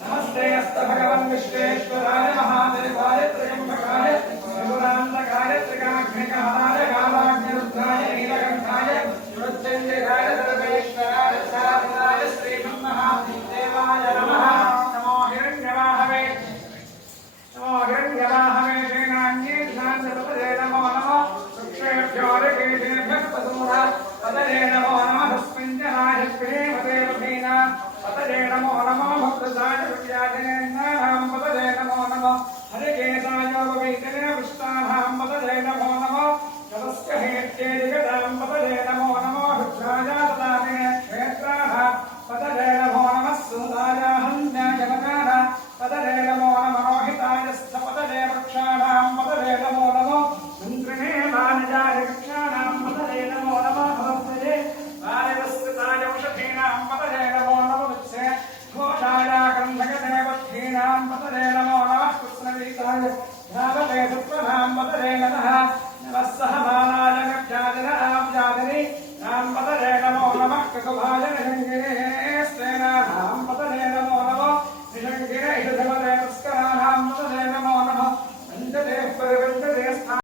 नमस्ते अस्त भगवन् विश्वेश्वराय महादेवाय त्र्यंबकाय त्रिपुरान्तकाय त्रिकाग्निकालाय कालाग्निरुद्राय नीलकण्ठाय मृत्युञ्जयाय सर्वेश्वराय साधिताय श्रीमन्महादेवाय नमः। नमो हिरण्यवाहवे श्रीनान्ये ध्यानपदे नमो नमः। वृक्षेभ्यो ऋकेभ्यः पशूनां पदये नमो नमः। स्मिञ्जनाय प्रेमते रथीना पदये नमो नमः। भक्तसाय विद्याजनेन्द्राणां पदये नमो नमः। हरिकेशाय पवित्रे पुष्टानां पदये नमो नमः। जलस्य हेत्येदिगतां पदये नमो नमः। रुद्राय ददामि क्षेत्राणां पदये नमो नमः। सूदाय हन्याजगतानां पदये नमो नमः। रोहिताय स्थपदये वृक्षाणां पदये नमो नमः। मन्त्रिणे वानजाय वृक्षाणां पदये नमो नमः। भवत्ये वारिवस्कृताय औषधीनां पदये नमो नमः। वत्से घोषाय गन्धकदेवतीनां पदये नमो नमः। कृष्णवीताय धावते सुप्रभां पदये नमः। नमः सहमानाय गच्छादिनां जादिनी नां पदये नमो नमः। कृतभाय निरङ्गिने